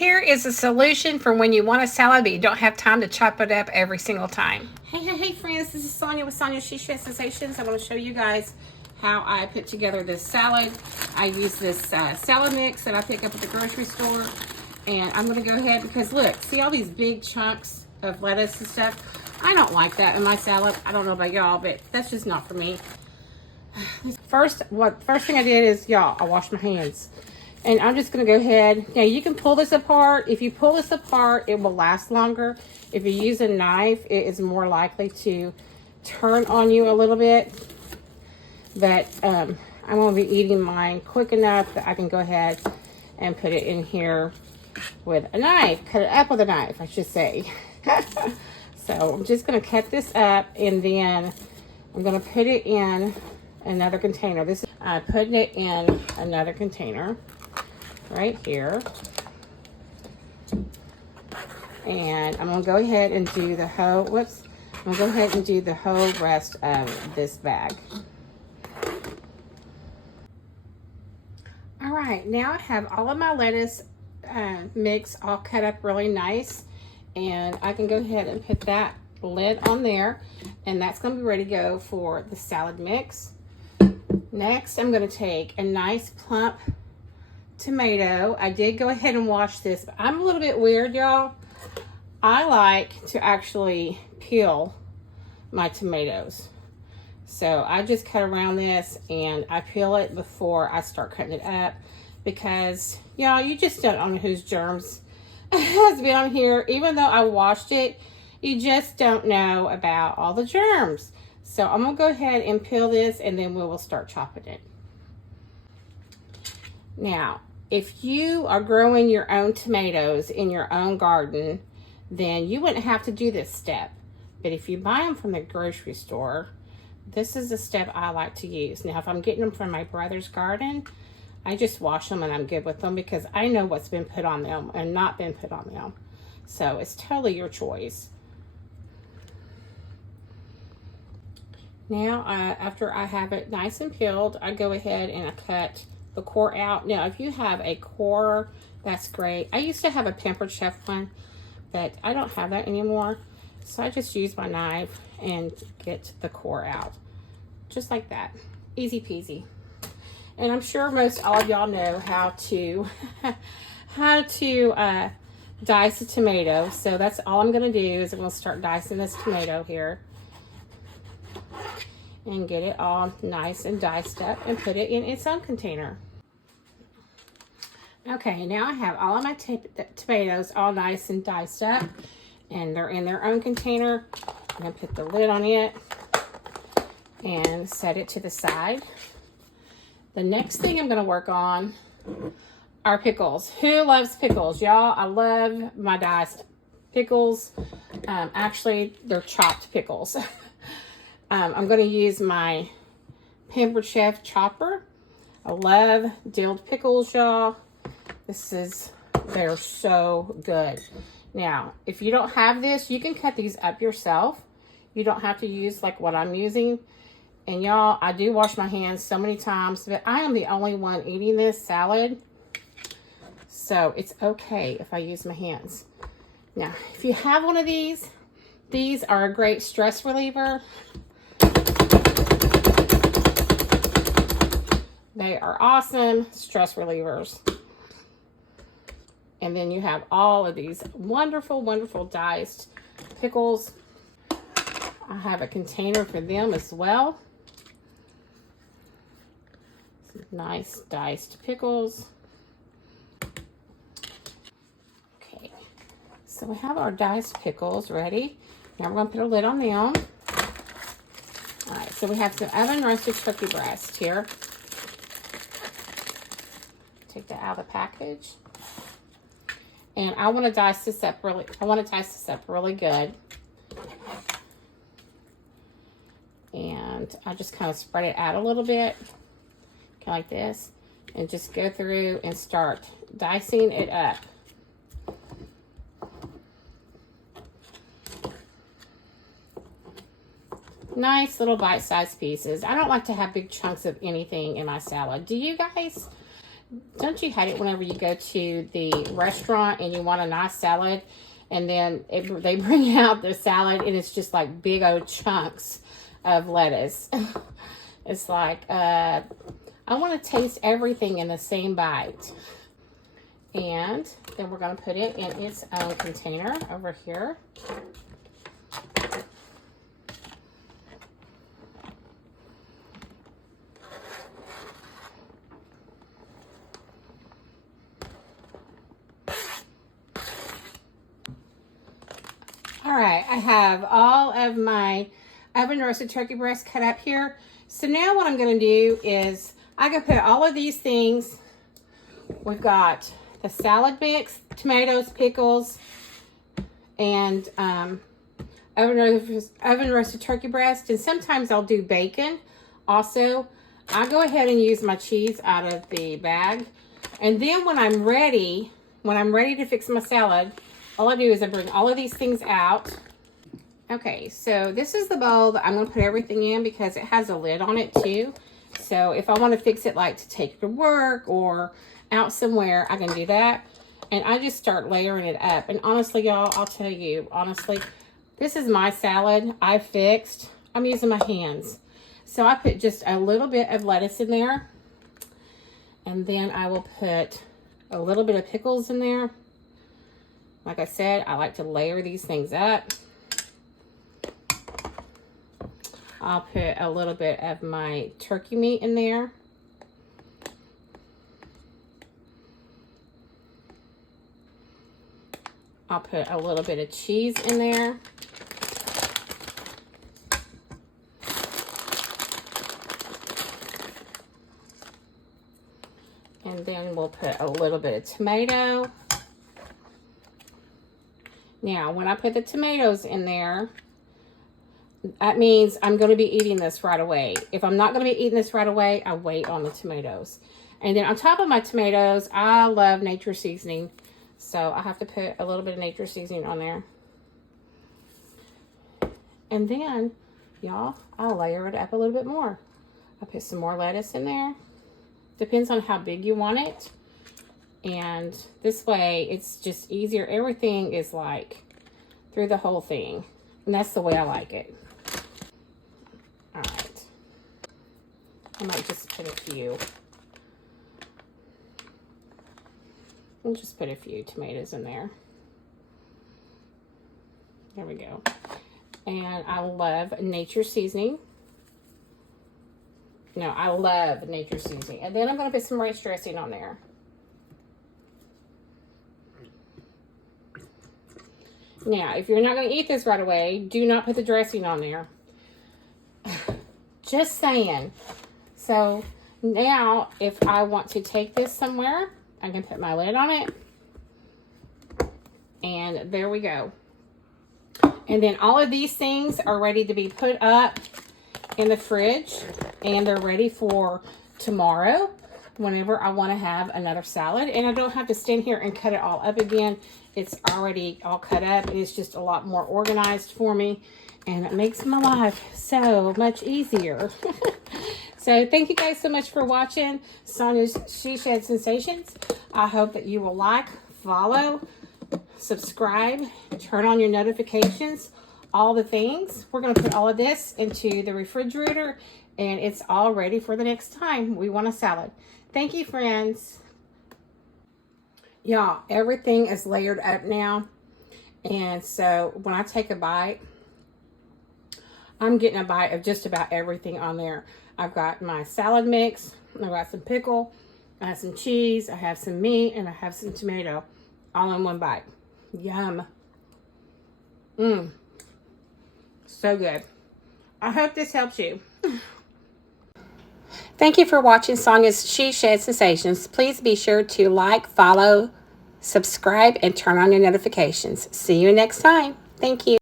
Here is a solution for when you want a salad but you don't have time to chop it up every single time. Hey friends, this is Sonia with Sonia She Chef Sensations. I want to show you guys how I put together this salad. I use this salad mix that I pick up at the grocery store. And I'm going to go ahead because look, see all these big chunks of lettuce and stuff? I don't like that in my salad. I don't know about y'all, but that's just not for me. First thing I did is, y'all, I washed my hands. And I'm just going to go ahead. Now, you can pull this apart. If you pull this apart, it will last longer. If you use a knife, it is more likely to turn on you a little bit. But I'm going to be eating mine quick enough that I can go ahead and put it in here with a knife. Cut it up with a knife, I should say. So I'm just going to cut this up, and then I'm going to put it in another container. This is putting it in another container right here. And I'm going to go ahead and do the whole, I'm going to go ahead and do the whole rest of this bag. All right, now I have all of my lettuce mix all cut up really nice. And I can go ahead and put that lid on there. And that's going to be ready to go for the salad mix. Next, I'm going to take a nice plump tomato. I did go ahead and wash this, but I'm a little bit weird, y'all. I like to actually peel my tomatoes. So I just cut around this and I peel it before I start cutting it up because, y'all, you just don't know whose germs has been on here. Even though I washed it, you just don't know about all the germs. So I'm going to go ahead and peel this, and then we will start chopping it. Now, if you are growing your own tomatoes in your own garden, then you wouldn't have to do this step. But if you buy them from the grocery store, this is the step I like to use. Now, if I'm getting them from my brother's garden, I just wash them and I'm good with them because I know what's been put on them and not been put on them. So it's totally your choice. Now, after I have it nice and peeled, I go ahead and I cut the core out. Now, if you have a core, that's great. I used to have a Pampered Chef one, but I don't have that anymore. So I just use my knife and get the core out. Just like that. Easy peasy. And I'm sure most all of y'all know how to dice a tomato. So that's all I'm going to do is I'm going to start dicing this tomato here. And get it all nice and diced up and put it in its own container. Okay, now I have all of my tomatoes all nice and diced up. And they're in their own container. I'm going to put the lid on it and set it to the side. The next thing I'm going to work on are pickles. Who loves pickles? Y'all, I love my diced pickles. Actually, they're chopped pickles. I'm going to use my Pampered Chef chopper. I love dill pickles, y'all. They're so good. Now, if you don't have this, you can cut these up yourself. You don't have to use like what I'm using. And y'all, I do wash my hands so many times, but I am the only one eating this salad. So it's okay if I use my hands. Now, if you have one of these are a great stress reliever. They are awesome stress relievers. And then you have all of these wonderful, wonderful diced pickles. I have a container for them as well. Some nice diced pickles. Okay, so we have our diced pickles ready. Now we're going to put a lid on them. All right, so we have some oven roasted turkey breast here. Take that out of the package. And I want to dice this up really good. And I just kind of spread it out a little bit, kind of like this, and just go through and start dicing it up. Nice little bite-sized pieces. I don't like to have big chunks of anything in my salad. Do you guys? Don't you hate it whenever you go to the restaurant and you want a nice salad, and then they bring out the salad and it's just like big old chunks of lettuce. It's like, I want to taste everything in the same bite. And then we're going to put it in its own container over here. All right, I have all of my oven roasted turkey breast cut up here. So now what I'm going to do is I'm going to put all of these things. We've got the salad mix, tomatoes, pickles, and oven roasted turkey breast. And sometimes I'll do bacon also. I'll go ahead and use my cheese out of the bag. And then when I'm ready to fix my salad, all I do is I bring all of these things out. Okay, so this is the bowl that I'm going to put everything in because it has a lid on it too. So if I want to fix it like to take to work or out somewhere, I can do that. And I just start layering it up. And honestly, y'all, I'll tell you, honestly, this is my salad I fixed. I'm using my hands. So I put just a little bit of lettuce in there. And then I will put a little bit of pickles in there. Like I said, I like to layer these things up. I'll put a little bit of my turkey meat in there. I'll put a little bit of cheese in there. And then we'll put a little bit of tomato. Now, when I put the tomatoes in there, that means I'm going to be eating this right away. If I'm not going to be eating this right away, I wait on the tomatoes. And then on top of my tomatoes, I love nature seasoning. So I have to put a little bit of nature seasoning on there. And then, y'all, I'll layer it up a little bit more. I'll put some more lettuce in there. Depends on how big you want it. And this way, it's just easier. Everything is like through the whole thing. And that's the way I like it. All right. I might just put a few. We'll just put a few tomatoes in there. There we go. And I love nature seasoning. No, I love nature seasoning. And then I'm going to put some ranch dressing on there. Now, if you're not going to eat this right away, do not put the dressing on there. Just saying. So now, if I want to take this somewhere, I can put my lid on it. And there we go. And then all of these things are ready to be put up in the fridge. And they're ready for tomorrow whenever I want to have another salad. And I don't have to stand here and cut it all up again. It's already all cut up. It's just a lot more organized for me. And it makes my life so much easier. So thank you guys so much for watching Sonia's She Shed Sensations. I hope that you will like, follow, subscribe, turn on your notifications, all the things. We're going to put all of this into the refrigerator and it's all ready for the next time we want a salad. Thank you, friends. Y'all, everything is layered up now. And so when I take a bite, I'm getting a bite of just about everything on there. I've got my salad mix, I've got some pickle, I have some cheese, I have some meat, and I have some tomato all in one bite. Yum. So good. I hope this helps you. Thank you for watching Sonia's She Shed Sensations. Please be sure to like, follow, subscribe, and turn on your notifications. See you next time. Thank you.